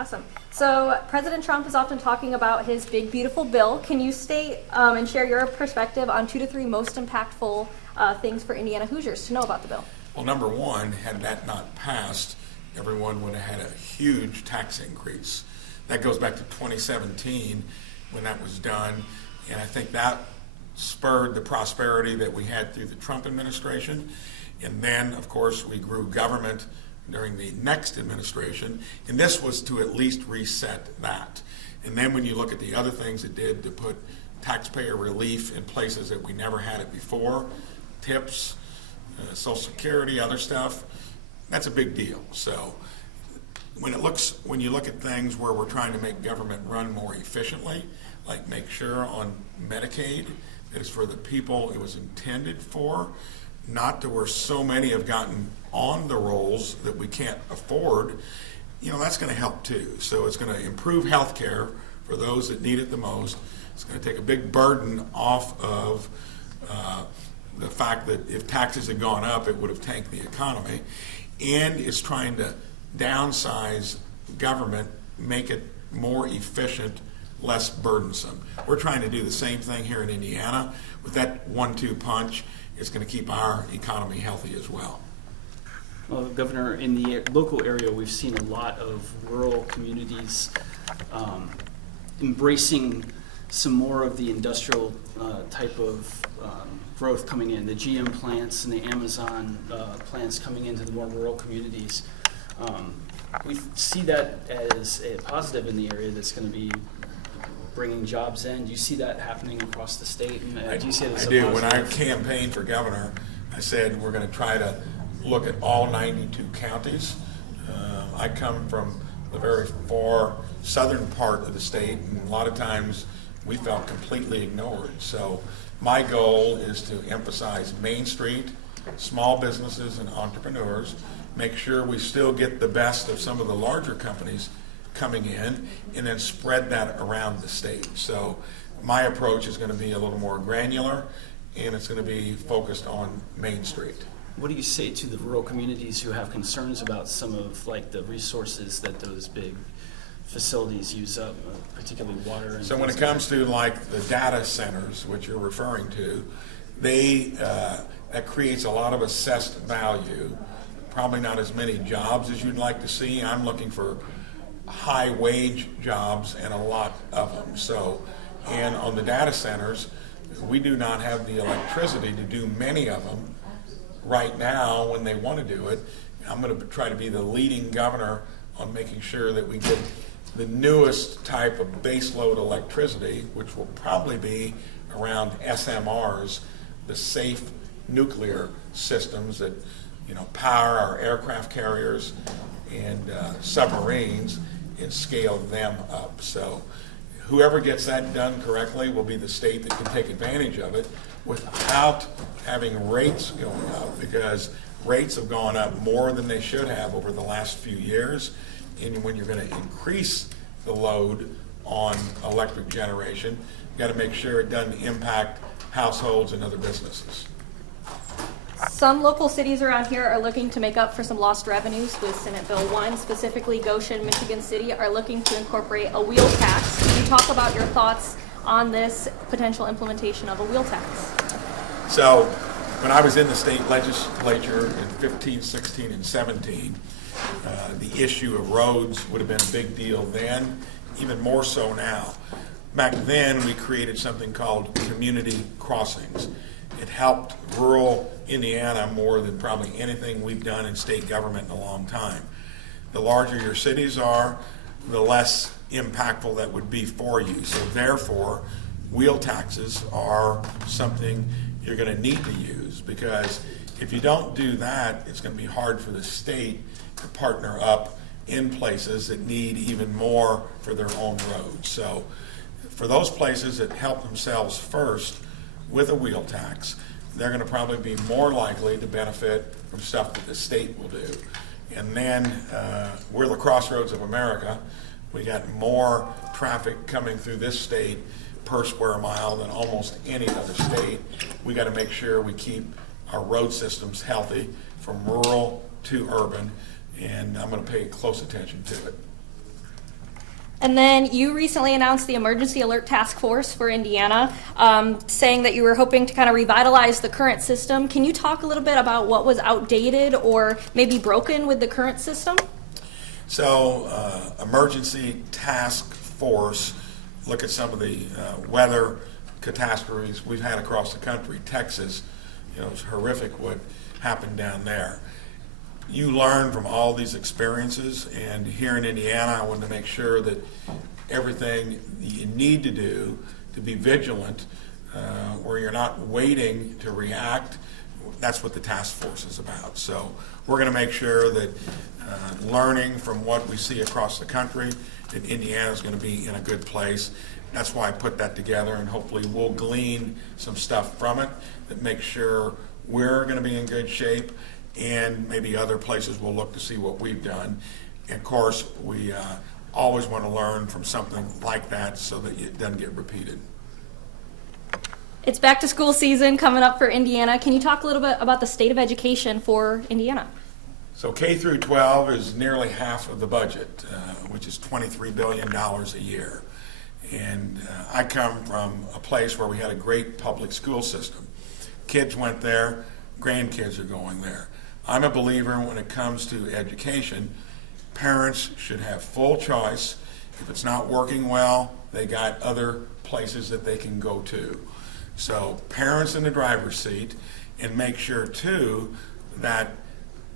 Awesome. So President Trump is often talking about his big, beautiful bill. Can you state and share your perspective on 2 to 3 most impactful things for Indiana Hoosiers to know about the bill? Well, number one, had that not passed, everyone would have had a huge tax increase. That goes back to 2017 when that was done, and I think that spurred the prosperity that we had through the Trump administration. And then, of course, we grew government during the next administration, and this was to at least reset that. And then when you look at the other things it did to put taxpayer relief in places that we never had it before, tips, Social Security, other stuff, that's a big deal. So when you look at things where we're trying to make government run more efficiently, like make sure on Medicaid that it's for the people it was intended for, not to where so many have gotten on the rolls that we can't afford, that's going to help too. So it's going to improve health care for those that need it the most. It's going to take a big burden off of the fact that if taxes had gone up, it would have tanked the economy. And it's trying to downsize government, make it more efficient, less burdensome. We're trying to do the same thing here in Indiana. With that 1-2 punch, it's going to keep our economy healthy as well. Well, Governor, in the local area, we've seen a lot of rural communities embracing some more of the industrial type of growth coming in, the GM plants and the Amazon plants coming into the more rural communities. We see that as a positive in the area that's going to be bringing jobs in. Do you see that happening across the state? And, do you see it as I do. positive? When I campaigned for governor, I said we're going to try to look at all 92 counties. I come from the very far southern part of the state, and a lot of times we felt completely ignored. So my goal is to emphasize Main Street, small businesses and entrepreneurs, make sure we still get the best of some of the larger companies coming in, and then spread that around the state. So my approach is going to be a little more granular, and it's going to be focused on Main Street. What do you say to the rural communities who have concerns about some of the resources that those big facilities use up, particularly water? And so when it comes to the data centers, which you're referring to, that creates a lot of assessed value, probably not as many jobs as you'd like to see. I'm looking for high wage jobs and a lot of them. So, and on the data centers, we do not have the electricity to do many of them right now when they want to do it. I'm going to try to be the leading governor on making sure that we get the newest type of baseload electricity, which will probably be around SMRs, the safe nuclear systems that power our aircraft carriers and submarines, and scale them up. So whoever gets that done correctly will be the state that can take advantage of it without having rates going up, because rates have gone up more than they should have over the last few years. And when you're going to increase the load on electric generation, you've got to make sure it doesn't impact households and other businesses. Some local cities around here are looking to make up for some lost revenues with Senate Bill 1. Specifically, Goshen, Michigan City are looking to incorporate a wheel tax. Can you talk about your thoughts on this potential implementation of a wheel tax? So when I was in the state legislature in 15, 16, and 17, the issue of roads would have been a big deal then, even more so now. Back then, we created something called community crossings. It helped rural Indiana more than probably anything we've done in state government in a long time. The larger your cities are, the less impactful that would be for you. So therefore, wheel taxes are something you're going to need to use, because if you don't do that, it's going to be hard for the state to partner up in places that need even more for their own roads. So for those places that help themselves first with a wheel tax, they're going to probably be more likely to benefit from stuff that the state will do. And then we're the crossroads of America. We got more traffic coming through this state per square mile than almost any other state. We got to make sure we keep our road systems healthy from rural to urban, and I'm going to pay close attention to it. And then you recently announced the Emergency Alert Task Force for Indiana, saying that you were hoping to kind of revitalize the current system. Can you talk a little bit about what was outdated or maybe broken with the current system? So, Emergency Task Force, look at some of the weather catastrophes we've had across the country. Texas, it's horrific what happened down there. You learn from all these experiences, and here in Indiana, I wanted to make sure that everything you need to do to be vigilant, where you're not waiting to react, that's what the task force is about. So we're going to make sure that learning from what we see across the country, that Indiana is going to be in a good place. That's why I put that together, and hopefully we'll glean some stuff from it that makes sure we're going to be in good shape, and maybe other places will look to see what we've done. And of course, we always want to learn from something like that so that it doesn't get repeated. It's back to school season coming up for Indiana. Can you talk a little bit about the state of education for Indiana? So K through 12 is nearly half of the budget, which is $23 billion a year. And I come from a place where we had a great public school system. Kids went there, grandkids are going there. I'm a believer when it comes to education, parents should have full choice. If it's not working well, they got other places that they can go to. So parents in the driver's seat, and make sure too that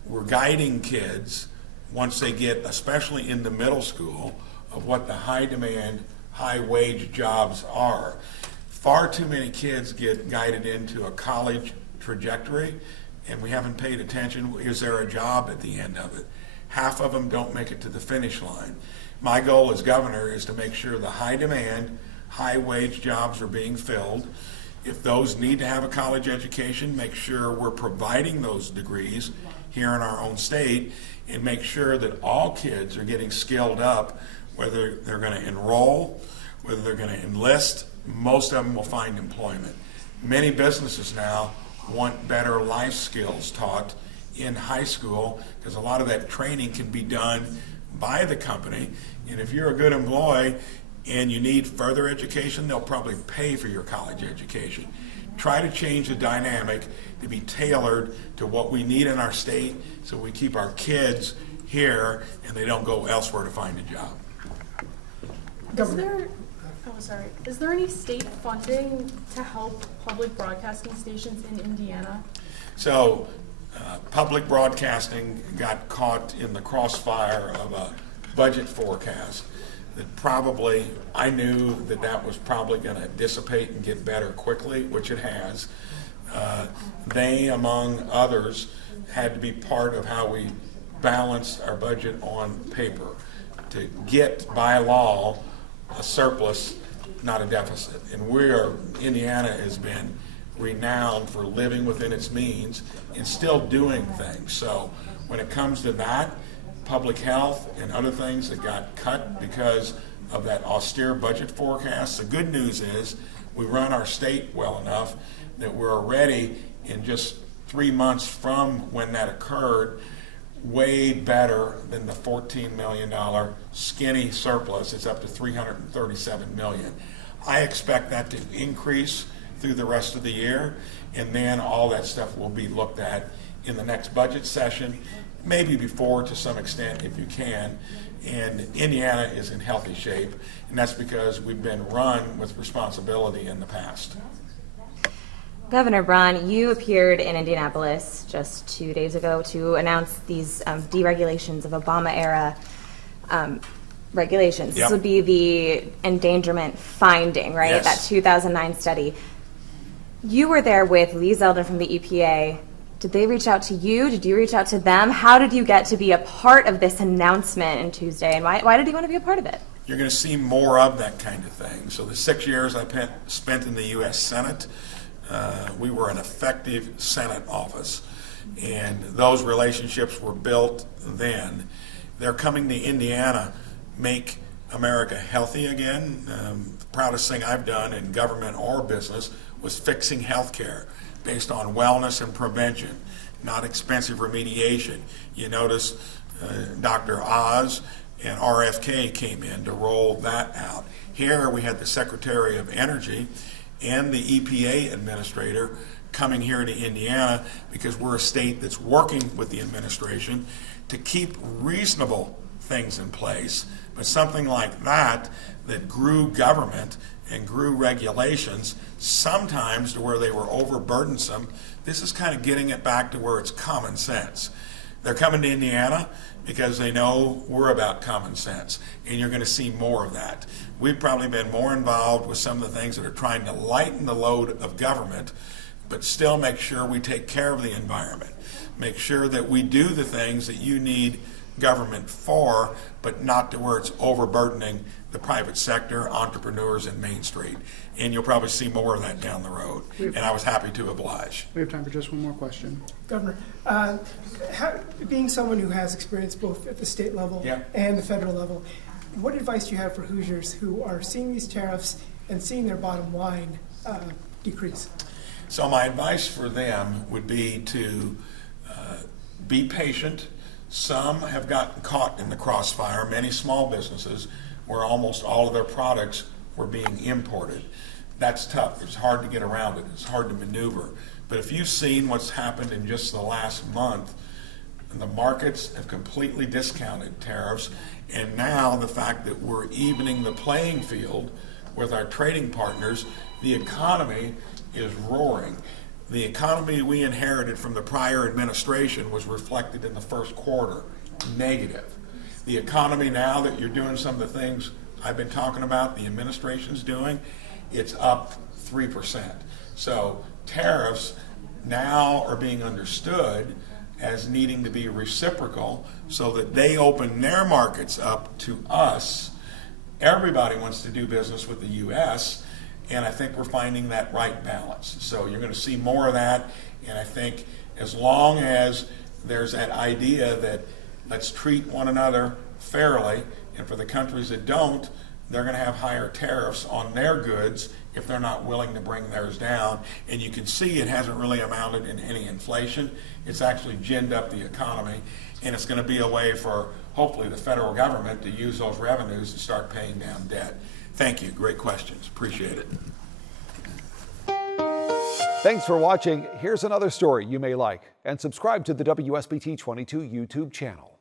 we're guiding kids once they get, especially in the middle school, of what the high demand, high wage jobs are. Far too many kids get guided into a college trajectory, and we haven't paid attention. Is there a job at the end of it? Half of them don't make it to the finish line. My goal as governor is to make sure the high demand, high wage jobs are being filled. If those need to have a college education, make sure we're providing those degrees here in our own state, and make sure that all kids are getting skilled up, whether they're going to enroll, whether they're going to enlist. Most of them will find employment. Many businesses now want better life skills taught in high school, because a lot of that training can be done by the company. And if you're a good employee and you need further education, they'll probably pay for your college education. Try to change the dynamic to be tailored to what we need in our state, so we keep our kids here and they don't go elsewhere to find a job. Is there any state funding to help public broadcasting stations in Indiana? So, public broadcasting got caught in the crossfire of a budget forecast that probably, I knew that that was probably going to dissipate and get better quickly, which it has. They, among others, had to be part of how we balanced our budget on paper to get, by law, a surplus, not a deficit. And Indiana has been renowned for living within its means and still doing things. So when it comes to that, public health and other things that got cut because of that austere budget forecast, the good news is we run our state well enough that we're already, in just 3 months from when that occurred, way better than the $14 million skinny surplus. It's up to $337 million. I expect that to increase through the rest of the year, and then all that stuff will be looked at in the next budget session, maybe before to some extent if you can. And Indiana is in healthy shape, and that's because we've been run with responsibility in the past. Governor Braun, you appeared in Indianapolis just 2 days ago to announce these deregulations of Obama-era regulations. Yep. This would be the endangerment finding, right? Yes. That 2009 study. You were there with Lee Zeldin from the EPA. Did they reach out to you? Did you reach out to them? How did you get to be a part of this announcement on Tuesday, and why did you want to be a part of it? You're going to see more of that kind of thing. So the 6 years I spent in the U.S. Senate, we were an effective Senate office, and those relationships were built then. They're coming to Indiana, make America healthy again. The proudest thing I've done in government or business was fixing health care based on wellness and prevention, not expensive remediation. You notice Dr. Oz and RFK came in to roll that out. Here we had the Secretary of Energy and the EPA administrator coming here to Indiana because we're a state that's working with the administration to keep reasonable things in place, but something like that grew government and grew regulations sometimes to where they were overburdensome. This is kind of getting it back to where it's common sense. They're coming to Indiana because they know we're about common sense, and you're going to see more of that. We've probably been more involved with some of the things that are trying to lighten the load of government, but still make sure we take care of the environment, make sure that we do the things that you need government for, but not to where it's overburdening the private sector, entrepreneurs, and Main Street. And you'll probably see more of that down the road. And I was happy to oblige. We have time for just one more question. Governor, being someone who has experience both at the state level Yeah. and the federal level, what advice do you have for Hoosiers who are seeing these tariffs and seeing their bottom line decrease? So my advice for them would be to be patient. Some have gotten caught in the crossfire, many small businesses, where almost all of their products were being imported. That's tough. It's hard to get around it. It's hard to maneuver. But if you've seen what's happened in just the last month, the markets have completely discounted tariffs, and now the fact that we're evening the playing field with our trading partners, the economy is roaring. The economy we inherited from the prior administration was reflected in the first quarter, negative. The economy now that you're doing some of the things I've been talking about, the administration's doing, it's up 3%. So tariffs now are being understood as needing to be reciprocal so that they open their markets up to us. Everybody wants to do business with the U.S., and I think we're finding that right balance. So you're going to see more of that, and I think as long as there's that idea that let's treat one another fairly, and for the countries that don't, they're going to have higher tariffs on their goods if they're not willing to bring theirs down. And you can see it hasn't really amounted in any inflation. It's actually ginned up the economy, and it's going to be a way for hopefully the federal government to use those revenues to start paying down debt. Thank you. Great questions. Appreciate it. Thanks for watching. Here's another story you may like, and subscribe to the WSBT 22 YouTube channel.